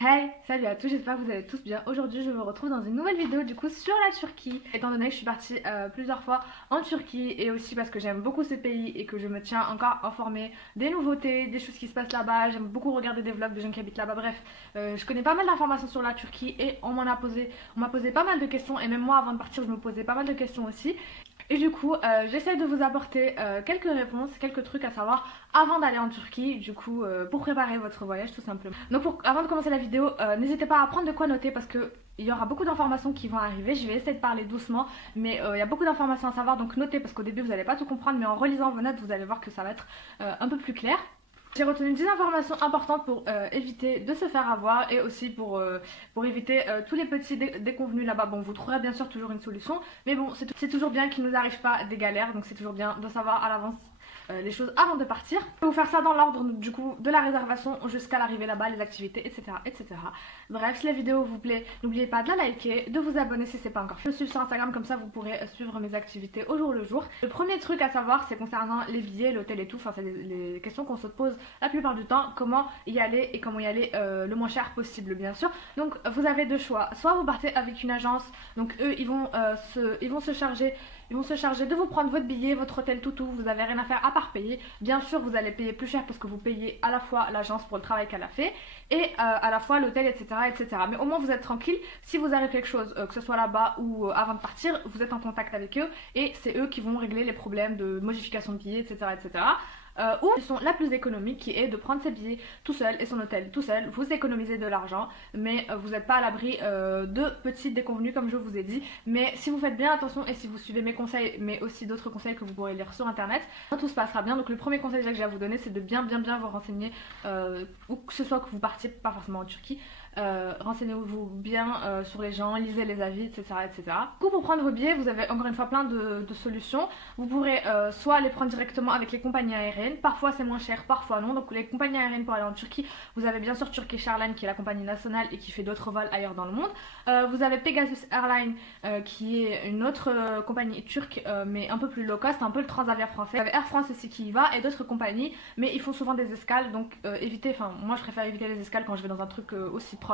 Hey, salut à tous, j'espère que vous allez tous bien. Aujourd'hui je me retrouve dans une nouvelle vidéo du coup sur la Turquie. Étant donné que je suis partie plusieurs fois en Turquie et aussi parce que j'aime beaucoup ce pays et que je me tiens encore informée des nouveautés, des choses qui se passent là-bas. J'aime beaucoup regarder des vlogs de gens qui habitent là-bas. Bref, je connais pas mal d'informations sur la Turquie et on m'a posé pas mal de questions et même moi avant de partir je me posais pas mal de questions aussi. Et du coup, j'essaie de vous apporter quelques réponses, quelques trucs à savoir avant d'aller en Turquie, du coup, pour préparer votre voyage tout simplement. Donc avant de commencer la vidéo, n'hésitez pas à prendre de quoi noter parce que il y aura beaucoup d'informations qui vont arriver. Je vais essayer de parler doucement, mais il y a beaucoup d'informations à savoir, donc notez parce qu'au début vous n'allez pas tout comprendre, mais en relisant vos notes, vous allez voir que ça va être un peu plus clair. J'ai retenu 10 informations importantes pour éviter de se faire avoir et aussi pour éviter tous les petits déconvenus là-bas. Bon, vous trouverez bien sûr toujours une solution, mais bon, c'est toujours bien qu'il ne nous arrive pas des galères, donc c'est toujours bien de savoir à l'avance les choses avant de partir. Je vais vous faire ça dans l'ordre du coup de la réservation jusqu'à l'arrivée là-bas, les activités, etc., etc. Bref, si la vidéo vous plaît, n'oubliez pas de la liker, de vous abonner si c'est pas encore fait. Je suis sur Instagram, comme ça vous pourrez suivre mes activités au jour le jour. Le premier truc à savoir, c'est concernant les billets, l'hôtel et tout. Enfin, c'est les questions qu'on se pose la plupart du temps. Comment y aller et comment y aller le moins cher possible, bien sûr. Donc, vous avez deux choix. Soit vous partez avec une agence, donc eux, ils vont se charger. Ils vont se charger de vous prendre votre billet, votre hôtel, tout, vous n'avez rien à faire à part payer. Bien sûr, vous allez payer plus cher parce que vous payez à la fois l'agence pour le travail qu'elle a fait et à la fois l'hôtel, etc., etc. Mais au moins, vous êtes tranquille. Si vous arrive quelque chose, que ce soit là-bas ou avant de partir, vous êtes en contact avec eux et c'est eux qui vont régler les problèmes de modification de billets, etc., etc. Ou ils sont la plus économique qui est de prendre ses billets tout seul et son hôtel tout seul. Vous économisez de l'argent, mais vous n'êtes pas à l'abri de petits déconvenus comme je vous ai dit. Mais si vous faites bien attention et si vous suivez mes conseils, mais aussi d'autres conseils que vous pourrez lire sur internet, tout se passera bien. Donc le premier conseil que j'ai à vous donner, c'est de bien vous renseigner, où que ce soit que vous partiez, pas forcément en Turquie. Renseignez-vous bien sur les gens, lisez les avis, etc., etc. Du coup, pour prendre vos billets, vous avez encore une fois plein de solutions. Vous pourrez soit les prendre directement avec les compagnies aériennes, parfois c'est moins cher, parfois non. Donc les compagnies aériennes pour aller en Turquie, vous avez bien sûr Turkish Airlines qui est la compagnie nationale et qui fait d'autres vols ailleurs dans le monde. Vous avez Pegasus Airlines qui est une autre compagnie turque mais un peu plus low cost, un peu le Transavia français. Vous avez Air France aussi qui y va et d'autres compagnies, mais ils font souvent des escales, donc évitez, enfin moi je préfère éviter les escales quand je vais dans un truc aussi proche.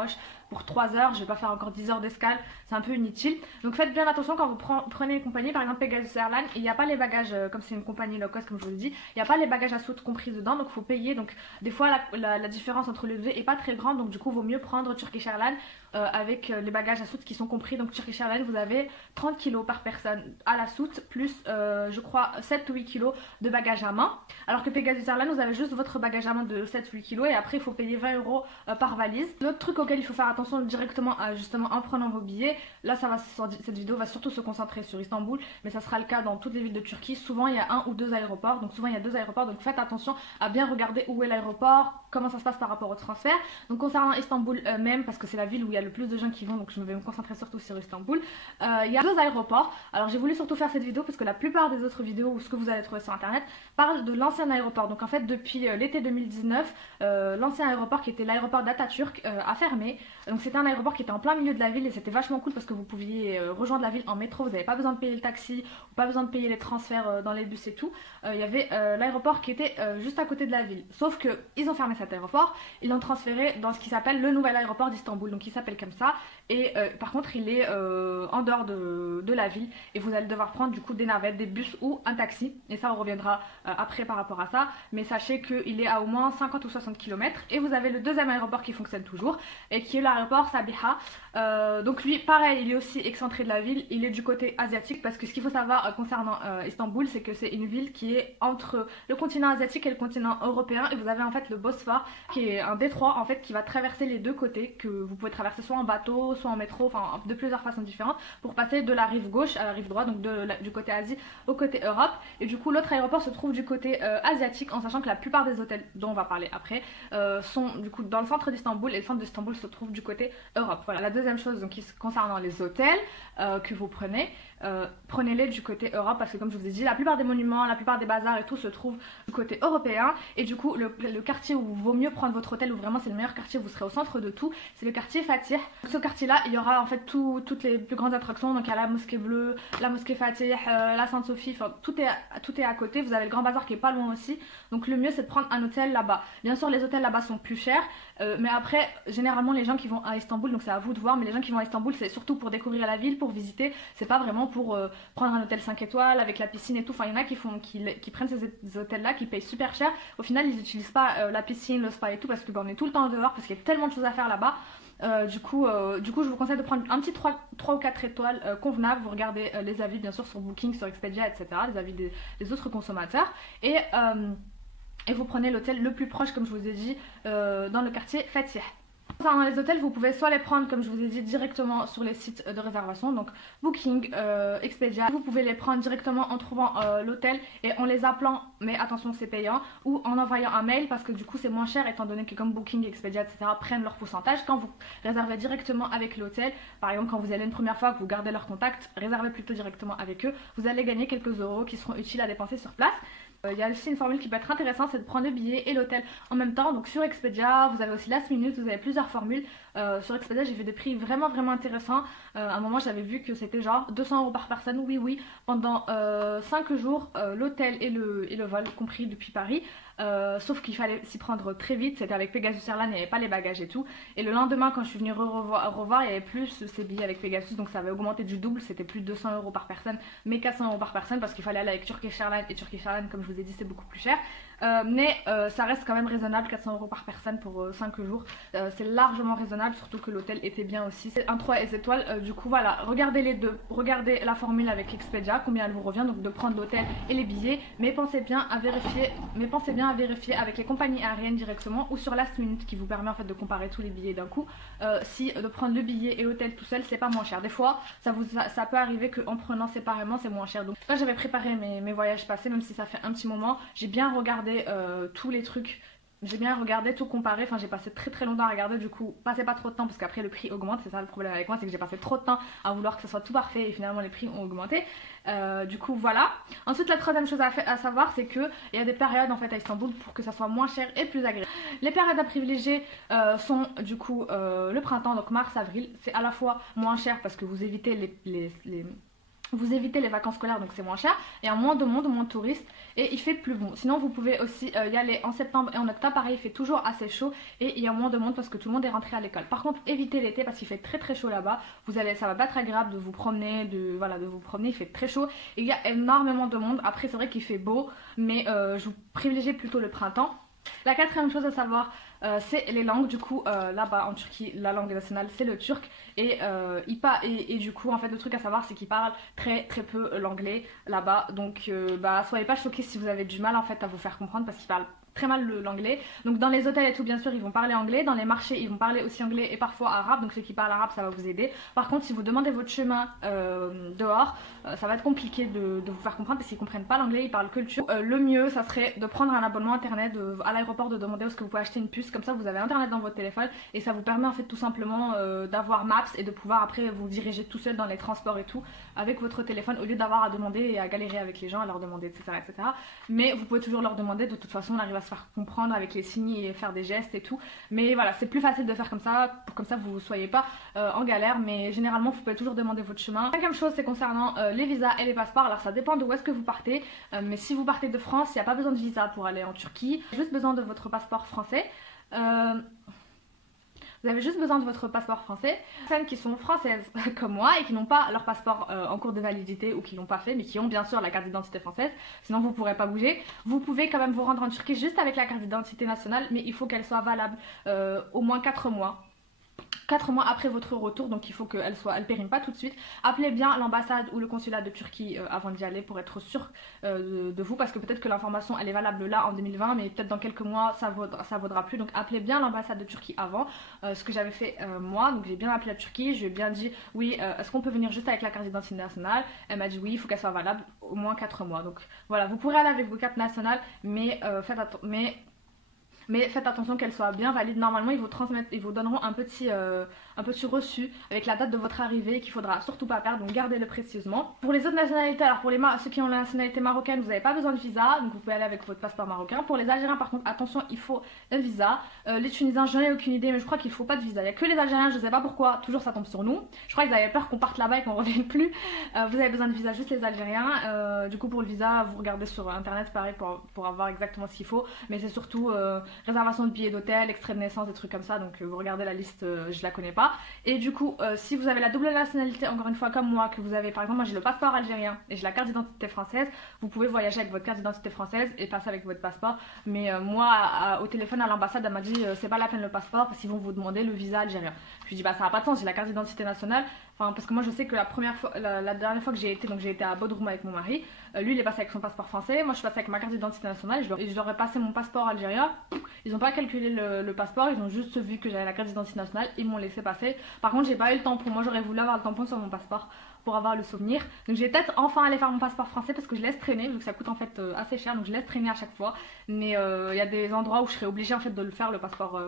Pour 3 heures, je vais pas faire encore 10 heures d'escale, c'est un peu inutile. Donc faites bien attention quand vous prenez une compagnie, par exemple Pegasus Airlines, il n'y a pas les bagages, comme c'est une compagnie low cost comme je vous l'ai dit, il n'y a pas les bagages à soute compris dedans, donc il faut payer. Donc des fois la différence entre les deux est pas très grande, donc du coup il vaut mieux prendre Turkish Airlines avec les bagages à soute qui sont compris. Donc Turkish Airlines, vous avez 30 kg par personne à la soute, plus je crois 7 ou 8 kg de bagages à main, alors que Pegasus Airlines, vous avez juste votre bagage à main de 7 ou 8 kg et après il faut payer 20 € par valise. L'autre truc auquel il faut faire attention directement justement en prenant vos billets, là cette vidéo va surtout se concentrer sur Istanbul, mais ça sera le cas dans toutes les villes de Turquie. Souvent il y a un ou deux aéroports, donc souvent il y a deux aéroports, donc faites attention à bien regarder où est l'aéroport, comment ça se passe par rapport au transfert. Donc concernant Istanbul même, parce que c'est la ville où il y a le plus de gens qui vont, donc je vais me concentrer surtout sur Istanbul, il y a deux aéroports. Alors j'ai voulu surtout faire cette vidéo parce que la plupart des autres vidéos ou ce que vous allez trouver sur internet parlent de l'ancien aéroport. Donc en fait depuis l'été 2019, l'ancien aéroport qui était l'aéroport d'Atatürk a fermé. Donc c'était un aéroport qui était en plein milieu de la ville et c'était vachement cool parce que vous pouviez rejoindre la ville en métro, vous n'avez pas besoin de payer le taxi, ou pas besoin de payer les transferts dans les bus et tout. Il y avait l'aéroport qui était juste à côté de la ville. Sauf que ils ont fermé cet aéroport, ils l'ont transféré dans ce qui s'appelle le nouvel aéroport d'Istanbul. Donc il s'appelle comme ça et par contre il est en dehors de la ville et vous allez devoir prendre du coup des navettes, des bus ou un taxi. Et ça on reviendra après par rapport à ça. Mais sachez qu'il est à au moins 50 ou 60 km. Et vous avez le deuxième aéroport qui fonctionne toujours et qui est l'aéroport Sabiha. Donc lui pareil, il est aussi excentré de la ville, il est du côté asiatique parce que ce qu'il faut savoir concernant Istanbul, c'est que c'est une ville qui est entre le continent asiatique et le continent européen et vous avez en fait le Bosphore qui est un détroit en fait qui va traverser les deux côtés, que vous pouvez traverser soit en bateau, soit en métro, enfin de plusieurs façons différentes pour passer de la rive gauche à la rive droite, donc du côté Asie au côté Europe. Et du coup l'autre aéroport se trouve du côté asiatique, en sachant que la plupart des hôtels dont on va parler après sont du coup dans le centre d'Istanbul et le centre d'Istanbul se trouve du côté Europe. Voilà, la deuxième chose donc concernant les hôtels que vous prenez, prenez-les du côté Europe parce que comme je vous ai dit, la plupart des monuments, la plupart des bazars et tout se trouvent du côté européen et du coup le quartier où vous vaut mieux prendre votre hôtel où vraiment c'est le meilleur quartier, vous serez au centre de tout, c'est le quartier Fatih. Ce quartier là il y aura en fait toutes les plus grandes attractions, donc il y a la mosquée bleue, la mosquée Fatih, la Sainte-Sophie, enfin tout est à côté, vous avez le Grand Bazar qui est pas loin aussi, donc le mieux c'est de prendre un hôtel là-bas. Bien sûr les hôtels là-bas sont plus chers, mais après généralement les gens qui vont à Istanbul, donc c'est à vous de voir, mais les gens qui vont à Istanbul c'est surtout pour découvrir la ville, pour visiter, c'est pas vraiment pour prendre un hôtel 5 étoiles avec la piscine et tout. Enfin il y en a qui prennent ces hôtels là qui payent super cher, au final ils n'utilisent pas la piscine, le spa et tout parce que on est tout le temps dehors parce qu'il y a tellement de choses à faire là-bas. Du coup je vous conseille de prendre un petit 3 ou 4 étoiles convenable. Vous regardez les avis bien sûr sur Booking, sur Expedia, etc., les avis des autres consommateurs, et vous prenez l'hôtel le plus proche comme je vous ai dit dans le quartier Fatih. Dans les hôtels, vous pouvez soit les prendre comme je vous ai dit directement sur les sites de réservation, donc Booking, Expedia. Vous pouvez les prendre directement en trouvant l'hôtel et en les appelant, mais attention c'est payant, ou en envoyant un mail parce que du coup c'est moins cher étant donné que comme Booking, Expedia, etc. prennent leur pourcentage. Quand vous réservez directement avec l'hôtel, par exemple quand vous allez une première fois, que vous gardez leur contact, réservez plutôt directement avec eux, vous allez gagner quelques euros qui seront utiles à dépenser sur place. Il y a aussi une formule qui peut être intéressante, c'est de prendre le billet et l'hôtel en même temps. Donc sur Expedia, vous avez aussi Last Minute, vous avez plusieurs formules. Sur Expedia, j'ai vu des prix vraiment intéressants. À un moment, j'avais vu que c'était genre 200 € par personne, oui, pendant 5 jours, l'hôtel et le vol compris depuis Paris. Sauf qu'il fallait s'y prendre très vite, c'était avec Pegasus Airlines, il n'y avait pas les bagages et tout. Et le lendemain, quand je suis venue revoir, il n'y avait plus ces billets avec Pegasus, donc ça avait augmenté du double, c'était plus de 200 € par personne, mais 400 € par personne parce qu'il fallait aller avec Turkish Airlines, et Turkish Airlines, comme je vous ai dit, c'est beaucoup plus cher. Mais ça reste quand même raisonnable, 400 € par personne pour 5 jours, c'est largement raisonnable, surtout que l'hôtel était bien aussi. C'est un 3 étoiles, du coup voilà, regardez les deux, regardez la formule avec Expedia, combien elle vous revient, donc de prendre l'hôtel et les billets, mais pensez bien à vérifier avec les compagnies aériennes directement ou sur Last Minute qui vous permet en fait de comparer tous les billets d'un coup, si de prendre le billet et l'hôtel tout seul c'est pas moins cher. Des fois ça peut arriver qu'en prenant séparément c'est moins cher. Donc quand j'avais préparé mes voyages passés, même si ça fait un petit moment, j'ai bien regardé tous les trucs, j'ai bien regardé, tout comparé, enfin j'ai passé très longtemps à regarder, du coup passez pas trop de temps parce qu'après le prix augmente, c'est ça le problème avec moi, c'est que j'ai passé trop de temps à vouloir que ce soit tout parfait et finalement les prix ont augmenté. Du coup voilà. Ensuite la troisième chose à savoir c'est que il y a des périodes en fait à Istanbul pour que ça soit moins cher et plus agréable. Les périodes à privilégier sont du coup le printemps, donc mars, avril, c'est à la fois moins cher parce que vous évitez vous évitez les vacances scolaires donc c'est moins cher, et en moins de monde, moins de touristes, et il fait plus bon. Sinon vous pouvez aussi y aller en septembre et en octobre, pareil il fait toujours assez chaud et il y a moins de monde parce que tout le monde est rentré à l'école. Par contre évitez l'été parce qu'il fait très chaud là-bas, ça va pas être agréable de vous promener, il fait très chaud et il y a énormément de monde. Après c'est vrai qu'il fait beau, mais je vous privilégie plutôt le printemps. La quatrième chose à savoir, c'est les langues. Du coup là-bas en Turquie la langue nationale c'est le turc, et du coup en fait le truc à savoir c'est qu'ils parlent très peu l'anglais là-bas, donc soyez pas choqués si vous avez du mal en fait à vous faire comprendre parce qu'ils parlent très mal l'anglais. Donc dans les hôtels et tout bien sûr ils vont parler anglais, dans les marchés ils vont parler aussi anglais et parfois arabe, donc ceux qui parlent arabe ça va vous aider. Par contre si vous demandez votre chemin dehors, ça va être compliqué de vous faire comprendre parce qu'ils comprennent pas l'anglais, ils parlent que le turc. Le mieux ça serait de prendre un abonnement internet à l'aéroport, de demander où est-ce que vous pouvez acheter une puce, comme ça vous avez internet dans votre téléphone et ça vous permet en fait tout simplement d'avoir Maps et de pouvoir après vous diriger tout seul dans les transports et tout avec votre téléphone, au lieu d'avoir à demander et à galérer avec les gens, à leur demander etc. Mais vous pouvez toujours leur demander, de toute façon on arrive à se faire comprendre avec les signes et faire des gestes et tout, mais voilà c'est plus facile de faire comme ça vous soyez pas en galère, mais généralement vous pouvez toujours demander votre chemin. Cinquième chose c'est concernant les visas et les passeports. Alors ça dépend de où est-ce que vous partez, mais si vous partez de France il n'y a pas besoin de visa pour aller en Turquie, juste besoin de votre passeport français. Vous avez juste besoin de votre passeport français. Les personnes qui sont françaises comme moi et qui n'ont pas leur passeport en cours de validité ou qui l'ont pas fait mais qui ont bien sûr la carte d'identité française, sinon vous ne pourrez pas bouger, vous pouvez quand même vous rendre en Turquie juste avec la carte d'identité nationale, mais il faut qu'elle soit valable au moins 4 mois. 4 mois après votre retour, donc il faut qu'elle périme pas tout de suite. Appelez bien l'ambassade ou le consulat de Turquie avant d'y aller pour être sûr de vous, parce que peut-être que l'information elle est valable là en 2020 mais peut-être dans quelques mois ça vaudra plus, donc appelez bien l'ambassade de Turquie avant, ce que j'avais fait moi. Donc j'ai bien appelé la Turquie, je lui ai bien dit oui est-ce qu'on peut venir juste avec la carte d'identité nationale, elle m'a dit oui, il faut qu'elle soit valable au moins 4 mois. Donc voilà, vous pourrez aller avec vos cartes nationales mais mais faites attention qu'elle soit bien valide. Normalement ils vous donneront un petit reçu avec la date de votre arrivée qu'il faudra surtout pas perdre, donc gardez-le précieusement. Pour les autres nationalités, alors pour ceux qui ont la nationalité marocaine, vous n'avez pas besoin de visa, donc vous pouvez aller avec votre passeport marocain. Pour les Algériens par contre, attention, il faut un visa. Les Tunisiens, j'en ai aucune idée, mais je crois qu'il faut pas de visa. Il n'y a que les Algériens, je sais pas pourquoi, toujours ça tombe sur nous. Je crois qu'ils avaient peur qu'on parte là-bas et qu'on revienne plus. Vous avez besoin de visa, juste les Algériens. Du coup pour le visa, vous regardez sur internet pareil pour avoir exactement ce qu'il faut, mais c'est surtout réservation de billets d'hôtel, extrait de naissance, des trucs comme ça, donc vous regardez la liste, je la connais pas. Et du coup si vous avez la double nationalité, encore une fois comme moi, que vous avez par exemple, moi j'ai le passeport algérien et j'ai la carte d'identité française, vous pouvez voyager avec votre carte d'identité française et passer avec votre passeport. Mais moi au téléphone à l'ambassade, elle m'a dit c'est pas la peine le passeport parce qu'ils vont vous demander le visa algérien. Je lui dis bah ça n'a pas de sens, j'ai la carte d'identité nationale. Enfin, parce que moi je sais que la dernière fois que j'ai été, donc j'ai été à Bodrum avec mon mari, lui il est passé avec son passeport français, moi je suis passée avec ma carte d'identité nationale et je leur ai passé mon passeport algérien. Ils n'ont pas calculé le passeport, ils ont juste vu que j'avais la carte d'identité nationale, ils m'ont laissé passer. Par contre j'ai pas eu le tampon, moi j'aurais voulu avoir le tampon sur mon passeport pour avoir le souvenir. Donc je vais peut-être enfin aller faire mon passeport français parce que je laisse traîner, vu que ça coûte en fait assez cher, donc je laisse traîner à chaque fois. Mais il y a des endroits où je serais obligée en fait de le faire, le passeport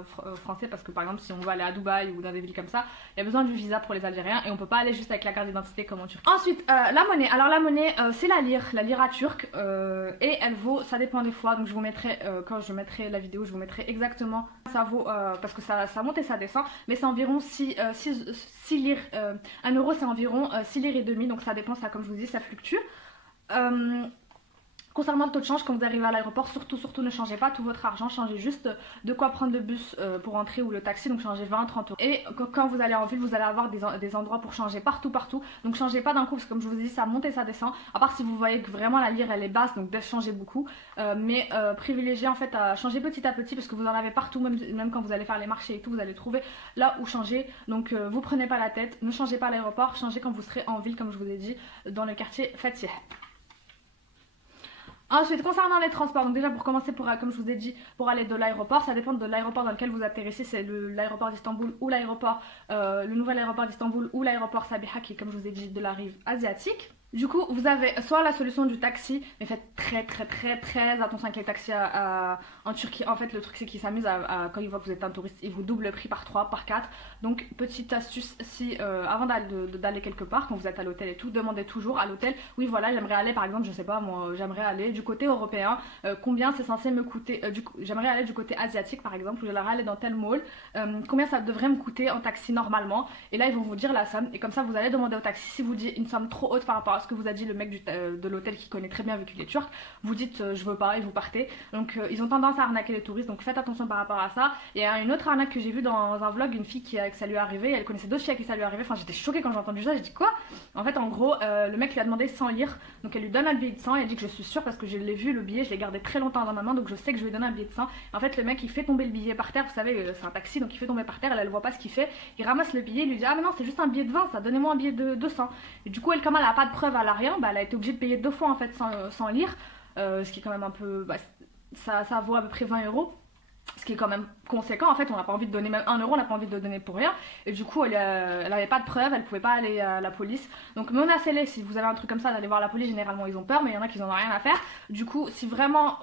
français, parce que par exemple si on veut aller à Dubaï ou dans des villes comme ça, il y a besoin du visa pour les Algériens et on peut pas aller juste avec la carte d'identité comme en Turquie. Ensuite la monnaie, alors la monnaie c'est la lira turque et elle vaut, ça dépend des fois, donc je vous mettrai quand je mettrai la vidéo, je vous mettrai exactement ça vaut parce que ça monte et ça descend, mais c'est environ 6 lire, 1 euro c'est environ 6 lire et demi, donc ça dépend, ça comme je vous dis ça fluctue. Concernant le taux de change, quand vous arrivez à l'aéroport, surtout ne changez pas tout votre argent, changez juste de quoi prendre le bus pour rentrer ou le taxi, donc changez 20-30 euros. Et quand vous allez en ville, vous allez avoir des endroits pour changer partout, donc changez pas d'un coup, parce que comme je vous ai dit, ça monte et ça descend, à part si vous voyez que vraiment la lire elle est basse, donc changez beaucoup, mais privilégiez en fait à changer petit à petit, parce que vous en avez partout, même quand vous allez faire les marchés et tout, vous allez trouver là où changer, donc vous prenez pas la tête, ne changez pas à l'aéroport, changez quand vous serez en ville, comme je vous ai dit, dans le quartier Fatih. Ensuite, concernant les transports, donc déjà pour commencer, comme je vous ai dit, pour aller de l'aéroport, ça dépend de l'aéroport dans lequel vous atterrissez, c'est l'aéroport d'Istanbul ou le nouvel aéroport d'Istanbul ou l'aéroport Sabiha qui est, comme je vous ai dit, de la rive asiatique. Du coup, vous avez soit la solution du taxi, mais faites très attention avec les taxis en Turquie. En fait, le truc c'est qu'ils s'amusent quand ils voient que vous êtes un touriste, ils vous doublent le prix par 3, par 4. Donc, petite astuce, si avant d'aller quelque part, quand vous êtes à l'hôtel et tout, demandez toujours à l'hôtel, oui voilà, j'aimerais aller par exemple, je sais pas moi, j'aimerais aller du côté européen, combien c'est censé me coûter, j'aimerais aller du côté asiatique par exemple, ou j'aimerais aller dans tel mall, combien ça devrait me coûter en taxi normalement. Et là, ils vont vous dire la somme, et comme ça, vous allez demander au taxi. Si vous dit une somme trop haute par rapport à ce que vous a dit le mec de l'hôtel qui connaît très bien vu qu'il est turc, vous dites je veux pas et vous partez. Donc ils ont tendance à arnaquer les touristes, donc faites attention par rapport à ça. Et une autre arnaque que j'ai vue dans un vlog, une fille que ça lui est arrivé, elle connaissait d'autres filles à qui ça lui est arrivé, enfin j'étais choquée quand j'ai entendu ça, j'ai dit quoi? En fait en gros le mec lui a demandé 100 lire, donc elle lui donne un billet de 100 et elle dit que je suis sûre parce que je l'ai vu le billet, je l'ai gardé très longtemps dans ma main, donc je sais que je lui donne un billet de 100. En fait le mec il fait tomber le billet par terre, vous savez c'est un taxi donc il fait tomber par terre, elle voit pas ce qu'il fait, il ramasse le billet, il lui dit ah mais non c'est juste un billet de 20, ça donnez-moi un billet de 200. Et du coup elle, comme elle a pas de preuve, elle a rien, bah elle a été obligée de payer 2 fois en fait sans lire, ce qui est quand même un peu, bah, ça vaut à peu près 20 euros. Ce qui est quand même conséquent, en fait on n'a pas envie de donner même 1 euro, on n'a pas envie de donner pour rien. Et du coup elle avait pas de preuves, elle pouvait pas aller à la police. Donc menacez-les, si vous avez un truc comme ça d'aller voir la police, généralement ils ont peur, mais il y en a qui en ont rien à faire. Du coup si vraiment,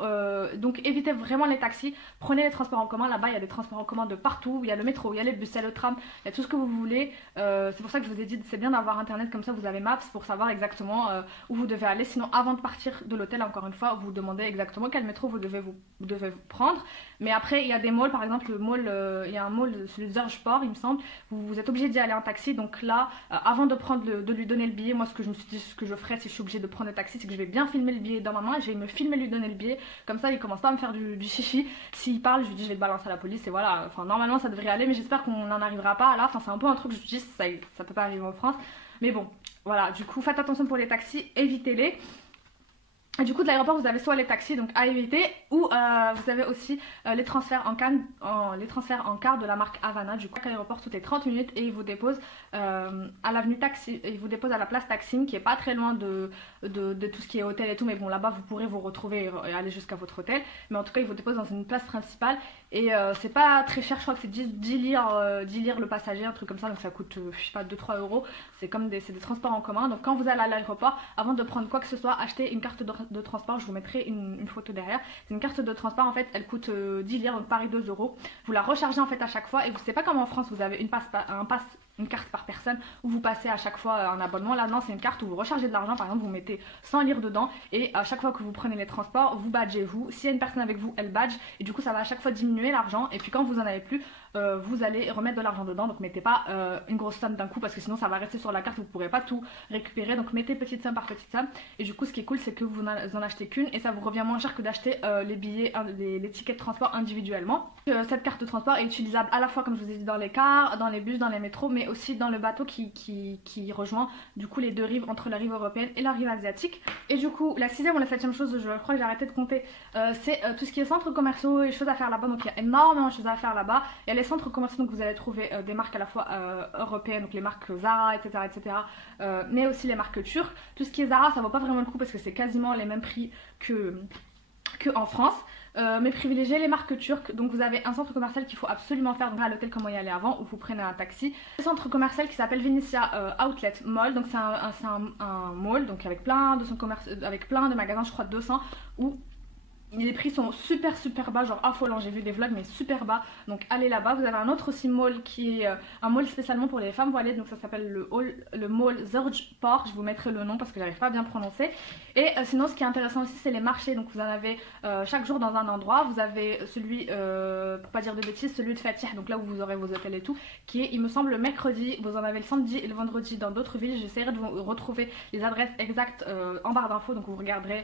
donc évitez vraiment les taxis, prenez les transports en commun, là-bas il y a des transports en commun de partout, il y a le métro, il y a les bus, il y a le tram, il y a tout ce que vous voulez. C'est pour ça que je vous ai dit c'est bien d'avoir internet, comme ça vous avez Maps pour savoir exactement où vous devez aller. Sinon avant de partir de l'hôtel, encore une fois, vous demandez exactement quel métro vous devez prendre. Mais après il y a des malls, par exemple le mall, il y a un mall, celui de Sport il me semble, vous êtes obligé d'y aller en taxi. Donc là avant de lui donner le billet, moi ce que je me suis dit, ce que je ferais si je suis obligée de prendre le taxi, c'est que je vais bien filmer le billet dans ma main, je vais me filmer lui donner le billet, comme ça il commence pas à me faire du chichi. S'il parle je lui dis je vais te balancer à la police et voilà. Enfin normalement ça devrait aller, mais j'espère qu'on n'en arrivera pas là. Enfin c'est un peu un truc que je me dis ça peut pas arriver en France, mais bon voilà. Du coup faites attention pour les taxis, évitez-les. Et du coup de l'aéroport vous avez soit les taxis donc à éviter, ou vous avez aussi les transferts en car de la marque Havana. Du coup à l'aéroport toutes les 30 minutes et ils vous déposent à l'avenue Taxi, ils vous déposent à la place Taksim qui est pas très loin de tout ce qui est hôtel et tout, mais bon là-bas vous pourrez vous retrouver et aller jusqu'à votre hôtel, mais en tout cas ils vous déposent dans une place principale et c'est pas très cher, je crois que c'est 10 lire le passager, un truc comme ça, donc ça coûte je sais pas 2-3 euros. C'est comme des transports en commun. Donc quand vous allez à l'aéroport, avant de prendre quoi que ce soit, achetez une carte de transport, je vous mettrai une photo derrière. C'est une carte de transport, en fait elle coûte 10 lire, donc Paris 2 euros. Vous la rechargez en fait à chaque fois et vous savez pas comme en France vous avez une carte par personne où vous passez à chaque fois un abonnement. Là non, c'est une carte où vous rechargez de l'argent, par exemple vous mettez 100 lire dedans et à chaque fois que vous prenez les transports vous badgez vous. S'il y a une personne avec vous elle badge et du coup ça va à chaque fois diminuer l'argent et puis quand vous en avez plus vous allez remettre de l'argent dedans. Donc mettez pas une grosse somme d'un coup parce que sinon ça va rester sur la carte, vous pourrez pas tout récupérer. Donc mettez petite somme par petite somme et du coup ce qui est cool c'est que vous en achetez qu'une et ça vous revient moins cher que d'acheter les billets, les tickets de transport individuellement. Cette carte de transport est utilisable à la fois comme je vous ai dit dans les cars, dans les bus, dans les métros, mais aussi dans le bateau qui rejoint du coup les deux rives entre la rive européenne et la rive asiatique. Et du coup la sixième ou la septième chose, je crois que j'ai arrêté de compter, c'est tout ce qui est centres commerciaux et choses à faire là-bas. Donc il y a énormément de choses à faire là-bas. Il y a les centres commerciaux, donc vous allez trouver des marques à la fois européennes, donc les marques Zara, etc. Mais aussi les marques turques. Tout ce qui est Zara ça vaut pas vraiment le coup parce que c'est quasiment les mêmes prix que en France. Mais privilégiez les marques turques. Donc vous avez un centre commercial qu'il faut absolument faire, donc à l'hôtel comment y aller avant, ou vous prenez un taxi. Un centre commercial qui s'appelle Venezia Outlet Mall, donc c'est un mall donc avec plein de magasins, je crois 200, où les prix sont super bas, genre affolant, j'ai vu des vlogs mais super bas, donc allez là-bas. Vous avez un autre aussi mall qui est un mall spécialement pour les femmes voilées, donc ça s'appelle le mall Zorge Port, je vous mettrai le nom parce que j'arrive pas à bien prononcer. Et sinon ce qui est intéressant aussi c'est les marchés, donc vous en avez chaque jour dans un endroit. Vous avez celui, pour pas dire de bêtises, celui de Fatih, donc là où vous aurez vos hôtels et tout, qui est il me semble le mercredi. Vous en avez le samedi et le vendredi dans d'autres villes. J'essaierai de vous retrouver les adresses exactes en barre d'infos, donc vous regarderez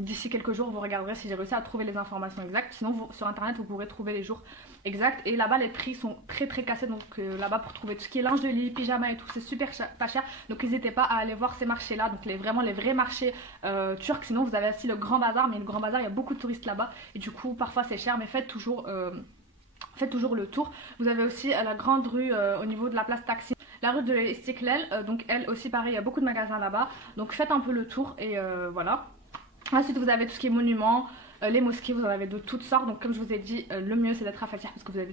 d'ici quelques jours, vous regarderez si j'ai réussi à trouver les informations exactes. Sinon sur internet vous pourrez trouver les jours exacts. Et là-bas les prix sont très cassés, donc là-bas pour trouver tout ce qui est linge de lit, pyjama et tout, c'est super pas cher. Donc n'hésitez pas à aller voir ces marchés là, donc vraiment les vrais marchés turcs. Sinon vous avez aussi le Grand Bazar, mais le Grand Bazar il y a beaucoup de touristes là-bas et du coup parfois c'est cher, mais faites toujours le tour. Vous avez aussi la grande rue au niveau de la place Taksim, la rue de l'Istiklal, donc elle aussi pareil, il y a beaucoup de magasins là-bas, donc faites un peu le tour et voilà. Ensuite vous avez tout ce qui est monuments, les mosquées, vous en avez de toutes sortes. Donc comme je vous ai dit, le mieux c'est d'être à Fatih parce que vous avez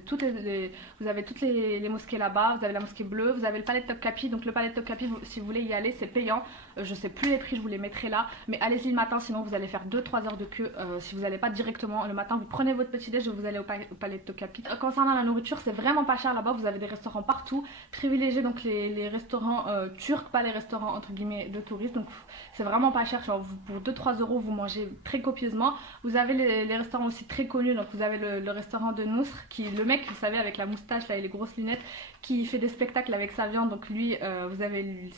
toutes les mosquées là-bas. Vous avez la mosquée bleue, vous avez le palais de Topkapi. Donc le palais de Topkapi, si vous voulez y aller, c'est payant. Je sais plus les prix, je vous les mettrai là, mais allez-y le matin, sinon vous allez faire 2-3 heures de queue. Si vous n'allez pas directement le matin, vous prenez votre petit déj et vous allez au palais de Topkapi. Concernant la nourriture, c'est vraiment pas cher là-bas. Vous avez des restaurants partout. Privilégiez donc les restaurants turcs, pas les restaurants entre guillemets de touristes. Donc c'est vraiment pas cher, genre pour 2-3 euros vous mangez très copieusement. Vous avez les restaurants aussi très connus, donc vous avez le restaurant de Nousr, qui le mec vous savez avec la moustache là et les grosses lunettes, qui fait des spectacles avec sa viande. Donc lui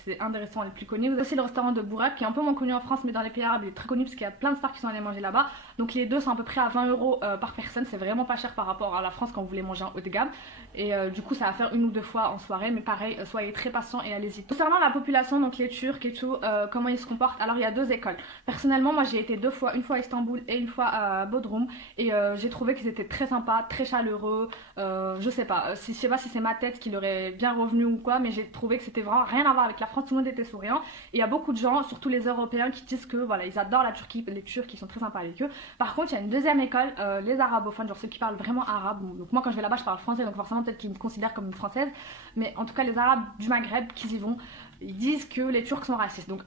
c'est un des restaurants les plus connus. Vous avez aussi le restaurant de Bourak qui est un peu moins connu en France, mais dans les pays arabes il est très connu parce qu'il y a plein de stars qui sont allés manger là-bas. Donc les deux sont à peu près à 20 euros par personne, c'est vraiment pas cher par rapport à la France quand vous voulez manger en haut de gamme. Et du coup ça va faire 1 ou 2 fois en soirée, mais pareil soyez très patient et allez-y. Concernant la population, donc les Turcs et tout, comment ils se comportent, alors il y a 2 écoles. Personnellement moi j'ai été 2 fois, une fois à Istanbul et une fois à Bodrum, et j'ai trouvé qu'ils étaient très sympas, très chaleureux. Je sais pas si c'est ma tête qui leur est bien revenue ou quoi, mais j'ai trouvé que c'était vraiment rien à voir avec la France, tout le monde était souriant. Et il y a beaucoup de gens, surtout les Européens, qui disent que voilà ils adorent la Turquie, les Turcs ils sont très sympas avec eux. Par contre il y a une deuxième école, les arabophones, genre ceux qui parlent vraiment arabe. Donc moi quand je vais là-bas je parle français, donc forcément peut-être qu'ils me considèrent comme une française, mais en tout cas les arabes du Maghreb qui y vont, ils disent que les Turcs sont racistes. Donc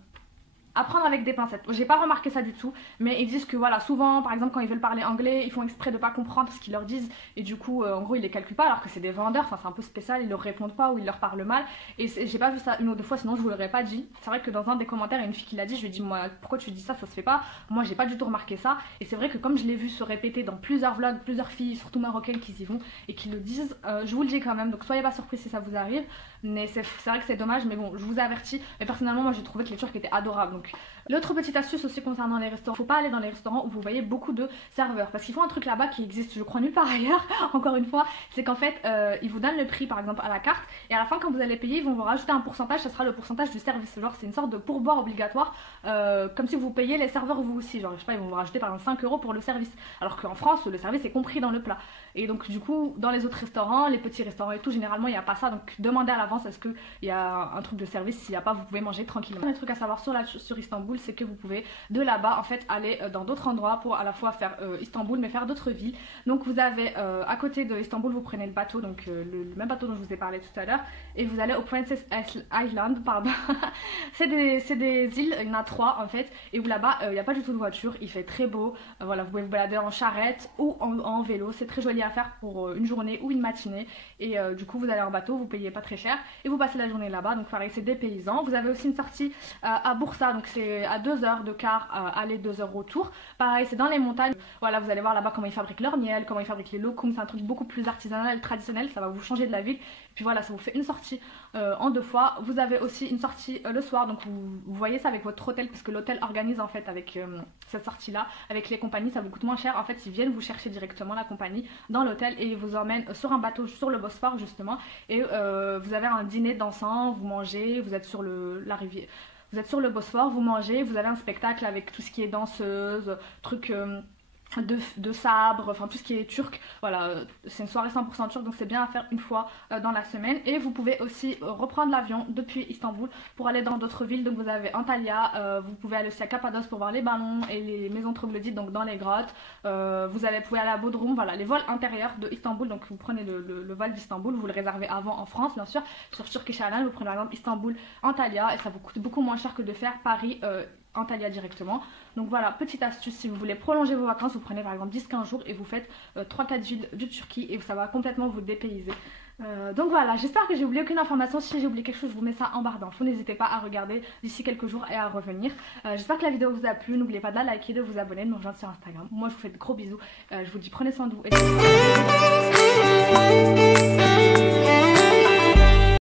à prendre avec des pincettes. J'ai pas remarqué ça du tout, mais ils disent que voilà, souvent par exemple quand ils veulent parler anglais, ils font exprès de pas comprendre ce qu'ils leur disent et du coup en gros ils les calculent pas, alors que c'est des vendeurs, enfin c'est un peu spécial, ils leur répondent pas ou ils leur parlent mal. Et j'ai pas vu ça 1 ou 2 fois, sinon je vous l'aurais pas dit. C'est vrai que dans un des commentaires il y a une fille qui l'a dit, je lui ai dit moi pourquoi tu dis ça, ça se fait pas. Moi j'ai pas du tout remarqué ça, et c'est vrai que comme je l'ai vu se répéter dans plusieurs vlogs, plusieurs filles surtout marocaines qui y vont et qui le disent, je vous le dis quand même, donc soyez pas surpris si ça vous arrive. Mais c'est vrai que c'est dommage, mais bon je vous avertis. Mais personnellement moi j'ai trouvé que les Turcs étaient adorables. Donc l'autre petite astuce aussi concernant les restaurants, faut pas aller dans les restaurants où vous voyez beaucoup de serveurs, parce qu'ils font un truc là-bas qui existe je crois nulle part ailleurs encore une fois, c'est qu'en fait ils vous donnent le prix par exemple à la carte, et à la fin quand vous allez payer ils vont vous rajouter un pourcentage, ça sera le pourcentage du service, genre c'est une sorte de pourboire obligatoire, comme si vous payez les serveurs vous aussi, genre je sais pas, ils vont vous rajouter par exemple 5 euros pour le service, alors qu'en France le service est compris dans le plat. Et donc du coup dans les autres restaurants, les petits restaurants et tout, généralement il n'y a pas ça, donc demandez à l'avance est-ce qu'il y a un truc de service, s'il n'y a pas vous pouvez manger tranquillement. Un truc à savoir sur Istanbul, c'est que vous pouvez de là-bas en fait aller dans d'autres endroits pour à la fois faire Istanbul mais faire d'autres villes. Donc vous avez à côté de Istanbul, vous prenez le bateau, donc le même bateau dont je vous ai parlé tout à l'heure, et vous allez au Princess Island, pardon. C'est des îles, il y en a 3 en fait, et où là-bas il n'y a pas du tout de voiture, il fait très beau, voilà, vous pouvez vous balader en charrette ou en vélo, c'est très joli à faire pour une journée ou une matinée, et du coup vous allez en bateau, vous payez pas très cher, et vous passez la journée là-bas, donc pareil c'est des paysans. Vous avez aussi une sortie à Bursa, donc c'est à 2 heures de car, aller 2 heures retour, pareil c'est dans les montagnes, voilà vous allez voir là-bas comment ils fabriquent leur miel, comment ils fabriquent les lokoum, c'est un truc beaucoup plus artisanal, traditionnel, ça va vous changer de la ville, et puis voilà ça vous fait une sortie en 2 fois. Vous avez aussi une sortie le soir, donc vous voyez ça avec votre hôtel, parce que l'hôtel organise en fait avec cette sortie là, avec les compagnies ça vous coûte moins cher, en fait ils viennent vous chercher directement la compagnie dans l'hôtel et ils vous emmènent sur un bateau sur le Bosphore justement, et vous avez un dîner dansant, vous mangez, vous êtes sur la rivière, vous êtes sur le Bosphore, vous mangez, vous avez un spectacle avec tout ce qui est danseuse, trucs de sabre, enfin tout ce qui est turc, voilà, c'est une soirée 100% turque, donc c'est bien à faire une fois dans la semaine. Et vous pouvez aussi reprendre l'avion depuis Istanbul pour aller dans d'autres villes, donc vous avez Antalya, vous pouvez aller aussi à Cappadoce pour voir les ballons et les maisons troglodytes, donc dans les grottes, pouvez aller à Bodrum, voilà, les vols intérieurs de Istanbul, donc vous prenez le vol d'Istanbul, vous le réservez avant en France bien sûr, sur Turkish Airlines, vous prenez par exemple Istanbul, Antalya, et ça vous coûte beaucoup moins cher que de faire Paris, Antalya directement. Donc voilà, petite astuce, si vous voulez prolonger vos vacances, vous prenez par exemple 10-15 jours et vous faites 3-4 villes de Turquie et ça va complètement vous dépayser. Donc voilà, j'espère que j'ai oublié aucune information. Si j'ai oublié quelque chose, je vous mets ça en barre d'infos. N'hésitez pas à regarder d'ici quelques jours et à revenir. J'espère que la vidéo vous a plu. N'oubliez pas de la liker, de vous abonner, de me rejoindre sur Instagram. Moi je vous fais de gros bisous. Je vous dis prenez soin de vous. Et